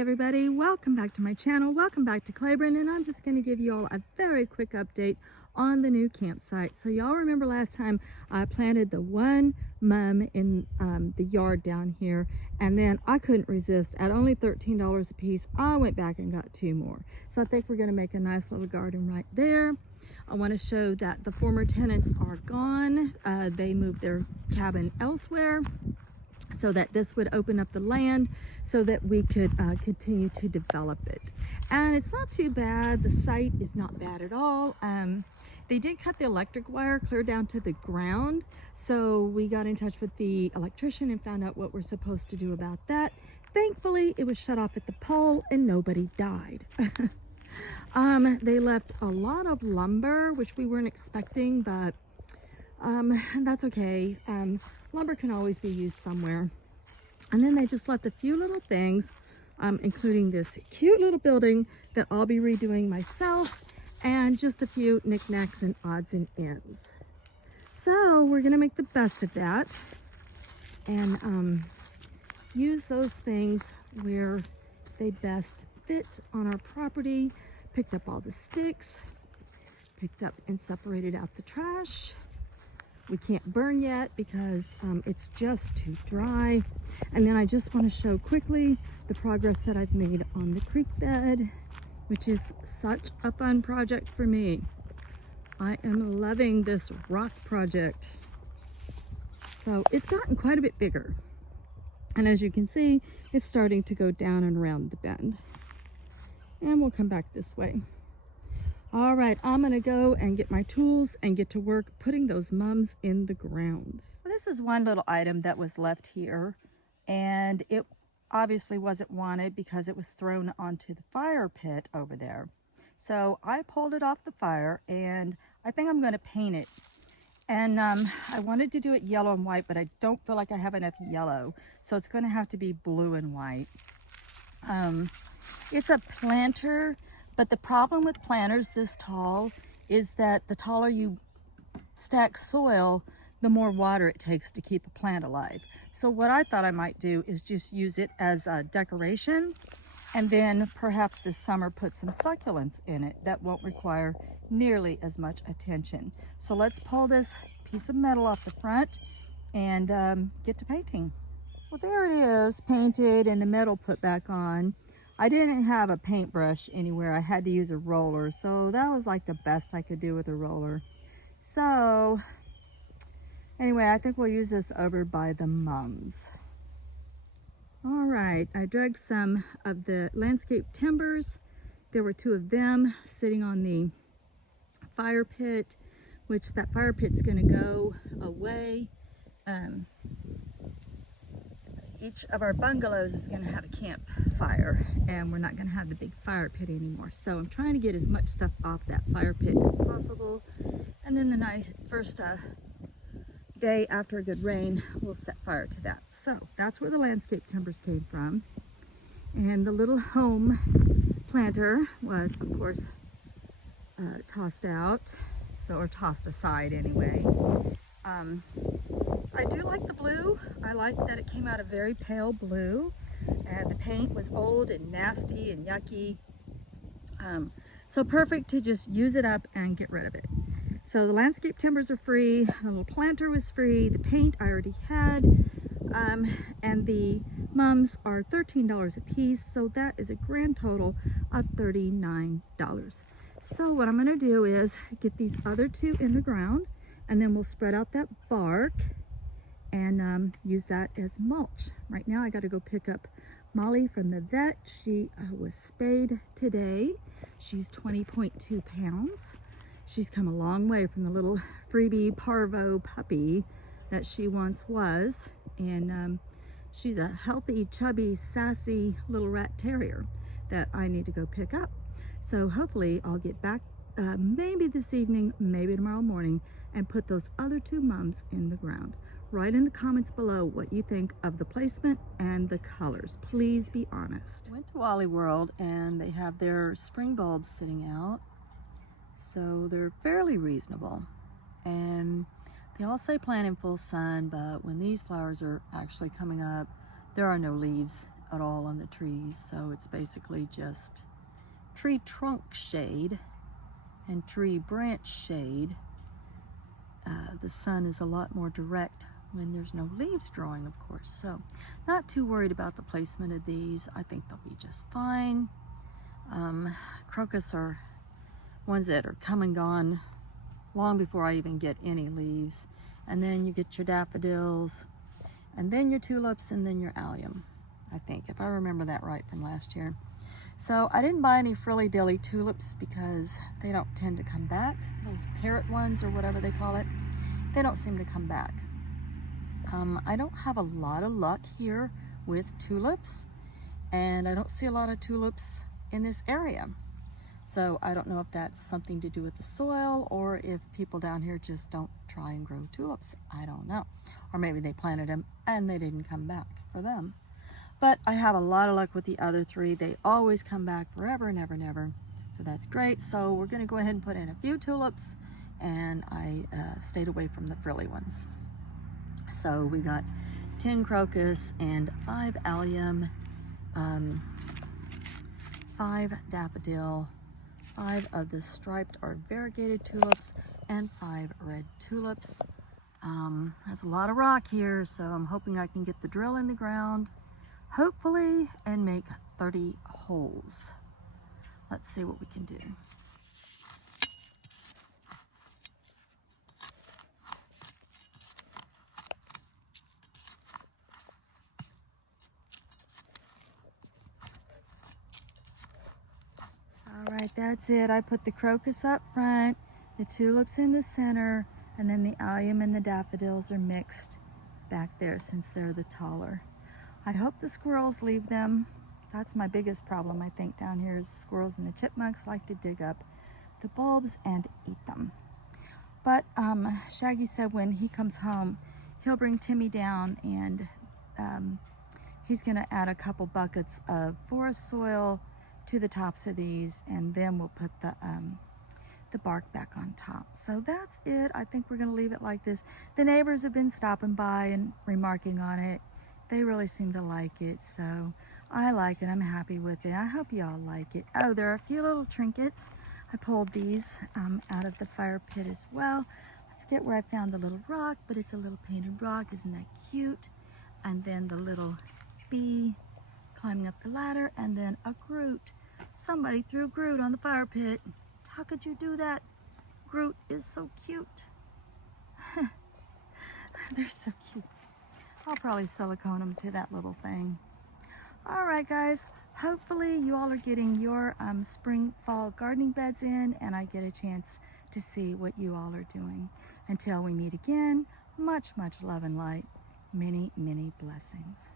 everybody, welcome back to my channel, welcome back to Claiborne, and I'm just going to give you all a very quick update on the new campsite. So y'all remember last time I planted the one mum in the yard down here, and then I couldn't resist. At only $13 a piece, I went back and got two more. So I think we're going to make a nice little garden right there. I want to show that the former tenants are gone. They moved their cabin elsewhere, so that this would open up the land so that we could continue to develop it. And it's not too bad. The site is not bad at all. They did cut the electric wire clear down to the ground, so we got in touch with the electrician and found out what we're supposed to do about that. Thankfully, it was shut off at the pole and nobody died. They left a lot of lumber, which we weren't expecting, but that's okay. Lumber can always be used somewhere. And then they just left a few little things, including this cute little building that I'll be redoing myself, and just a few knickknacks and odds and ends. So we're gonna make the best of that and use those things where they best fit on our property. Picked up all the sticks, picked up and separated out the trash. We can't burn yet because it's just too dry. And then I just want to show quickly the progress that I've made on the creek bed, which is such a fun project for me. I am loving this rock project. So it's gotten quite a bit bigger. And as you can see, it's starting to go down and around the bend. And we'll come back this way. All right, I'm gonna go and get my tools and get to work putting those mums in the ground. This is one little item that was left here, and it obviously wasn't wanted because it was thrown onto the fire pit over there. So I pulled it off the fire, and I think I'm gonna paint it. And I wanted to do it yellow and white, but I don't feel like I have enough yellow, so it's gonna have to be blue and white. It's a planter. But the problem with planters this tall is that the taller you stack soil, the more water it takes to keep a plant alive. So what I thought I might do is just use it as a decoration, and then perhaps this summer put some succulents in it that won't require nearly as much attention. So let's pull this piece of metal off the front and get to painting. Well, there it is, painted and the metal put back on. I didn't have a paintbrush anywhere. I had to use a roller, so that was like the best I could do with a roller. So anyway, I think we'll use this over by the mums. All right, I dug some of the landscape timbers. There were two of them sitting on the fire pit, which that fire pit's gonna go away. Each of our bungalows is going to have a campfire, and we're not going to have the big fire pit anymore. So I'm trying to get as much stuff off that fire pit as possible. And then the first day after a good rain, we'll set fire to that. So that's where the landscape timbers came from. And the little home planter was, of course, tossed out, or tossed aside anyway. I do like the blue. I like that it came out a very pale blue, and the paint was old and nasty and yucky. So perfect to just use it up and get rid of it. So the landscape timbers are free, the little planter was free, the paint I already had, and the mums are $13 a piece, so that is a grand total of $39. So what I'm going to do is get these other two in the ground, and then we'll spread out that bark and use that as mulch. Right now I got to go pick up Molly from the vet. She was spayed today. She's 20.2 pounds. She's come a long way from the little freebie parvo puppy that she once was, and she's a healthy, chubby, sassy little rat terrier that I need to go pick up. So hopefully I'll get back maybe this evening, maybe tomorrow morning, and put those other two mums in the ground. Write in the comments below what you think of the placement and the colors. Please be honest. I went to Wally World and they have their spring bulbs sitting out. So they're fairly reasonable. And they all say plant in full sun, but when these flowers are actually coming up, there are no leaves at all on the trees, so it's basically just tree trunk shade and tree branch shade. The sun is a lot more direct when there's no leaves growing, of course, so not too worried about the placement of these. I think they'll be just fine. Crocus are ones that are come and gone long before I even get any leaves. And then you get your daffodils, and then your tulips, and then your allium, I think, if I remember that right from last year. So I didn't buy any frilly-dilly tulips because they don't tend to come back. Those parrot ones, or whatever they call it, they don't seem to come back. I don't have a lot of luck here with tulips, and I don't see a lot of tulips in this area. So I don't know if that's something to do with the soil, or if people down here just don't try and grow tulips. I don't know. Or maybe they planted them and they didn't come back for them. But I have a lot of luck with the other three. They always come back forever and ever and ever. So that's great. So we're going to go ahead and put in a few tulips, and I stayed away from the frilly ones. So we got 10 crocus and 5 allium, 5 daffodil, 5 of the striped or variegated tulips, and 5 red tulips. There's a lot of rock here, so I'm hoping I can get the drill in the ground, hopefully, and make 30 holes. Let's see what we can do. All right, that's it. I put the crocus up front, the tulips in the center, and then the allium and the daffodils are mixed back there since they're the taller. I hope the squirrels leave them. That's my biggest problem, I think, down here is squirrels and the chipmunks like to dig up the bulbs and eat them. But Shaggy said when he comes home, he'll bring Timmy down, and he's gonna add a couple buckets of forest soil to the tops of these, and then we'll put the bark back on top. So that's it. I think we're gonna leave it like this. The neighbors have been stopping by and remarking on it. They really seem to like it, so I like it. I'm happy with it. I hope you all like it. Oh, there are a few little trinkets. I pulled these out of the fire pit as well. I forget where I found the little rock, but it's a little painted rock. Isn't that cute? And then the little bee climbing up the ladder, and then a Groot. Somebody threw Groot on the fire pit. How could you do that? Groot is so cute. They're so cute. I'll probably silicone them to that little thing. All right, guys. Hopefully you all are getting your spring, fall gardening beds in, and I get a chance to see what you all are doing. Until we meet again, much, much love and light. Many, many blessings.